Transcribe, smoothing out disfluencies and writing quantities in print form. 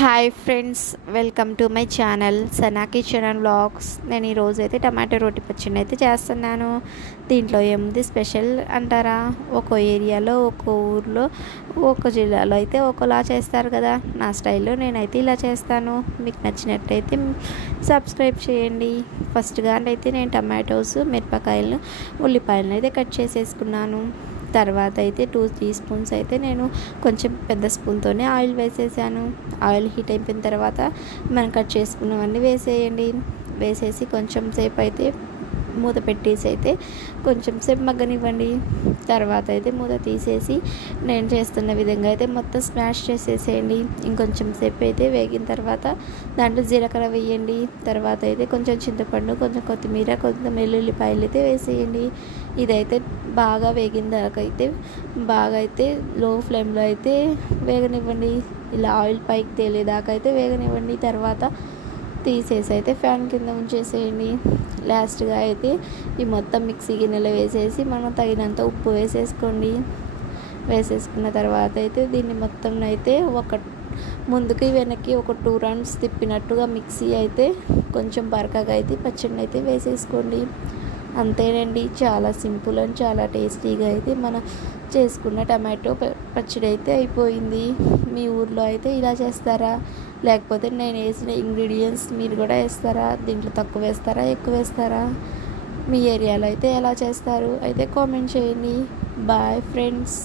Hi friends, welcome to my channel Sana kitchen and vlogs. నేను ఈరోజు అయితే టమాటో రోటి పచ్చడిని అయితే చేస్తున్నాను. దీంట్లో ఏముంది స్పెషల్ అంటారా? ఒక ఏరియాలో, ఒక ఊర్లో, ఒక జిల్లాలో అయితే ఒకలా చేస్తారు కదా. నా స్టైల్లో నేనైతే ఇలా చేస్తాను. మీకు నచ్చినట్టయితే సబ్స్క్రైబ్ చేయండి. ఫస్ట్గా అయితే నేను టమాటోస్, మిరపకాయలు, ఉల్లిపాయలను అయితే కట్ చేసేసుకున్నాను. తర్వాత అయితే 2 టీ స్పూన్స్ అయితే నేను కొంచెం పెద్ద స్పూన్తోనే ఆయిల్ వేసేసాను. ఆయిల్ హీట్ అయిపోయిన తర్వాత మనం కట్ చేసుకున్నవన్నీ వేసేయండి. వేసేసి కొంచెం సేపు అయితే మూత పెట్టేసి అయితే కొంచెం సేపు మగ్గనివ్వండి. తర్వాత అయితే మూత తీసేసి నేను చేస్తున్న విధంగా అయితే మొత్తం స్మాష్ చేసేసేయండి. ఇంకొంచెం సేపు అయితే వేగిన తర్వాత దాంట్లో జీలకర్ర వేయండి. తర్వాత అయితే కొంచెం చింతపండు, కొంచెం కొత్తిమీర, కొంచెం వెల్లుల్లిపాయలు అయితే వేసేయండి. ఇదైతే బాగా వేగిన దాకా అయితే బాగా అయితే లో ఫ్లేమ్లో అయితే వేగనివ్వండి. ఇలా ఆయిల్ పైకి తేలేదాకా అయితే వేగనివ్వండి. తర్వాత తీసేసి అయితే ఫ్యాన్ కింద ఉంచేసేయండి. లాస్ట్గా అయితే ఈ మొత్తం మిక్సీ గిన్నెలో వేసేసి మనం తగినంత ఉప్పు వేసేసుకోండి. వేసేసుకున్న తర్వాత అయితే దీన్ని మొత్తం అయితే ముందుకి వెనక్కి ఒక 2 రౌండ్స్ తిప్పినట్టుగా మిక్సీ అయితే కొంచెం బరకగా అయితే పచ్చడిని అయితే వేసేసుకోండి. అంతేనండి, చాలా సింపుల్ అండ్ చాలా టేస్టీగా అయితే మనం చేసుకున్న టమాటో పచ్చడి అయితే అయిపోయింది. మీ ఊర్లో అయితే ఇలా చేస్తారా? లేకపోతే నేను వేసిన ఇంగ్రీడియంట్స్ మీరు కూడా వేస్తారా? దీంట్లో తక్కువ వేస్తారా, ఎక్కువ వేస్తారా? మీ ఏరియాలో అయితే ఎలా చేస్తారు అయితే కామెంట్ చేయండి. Bye friends.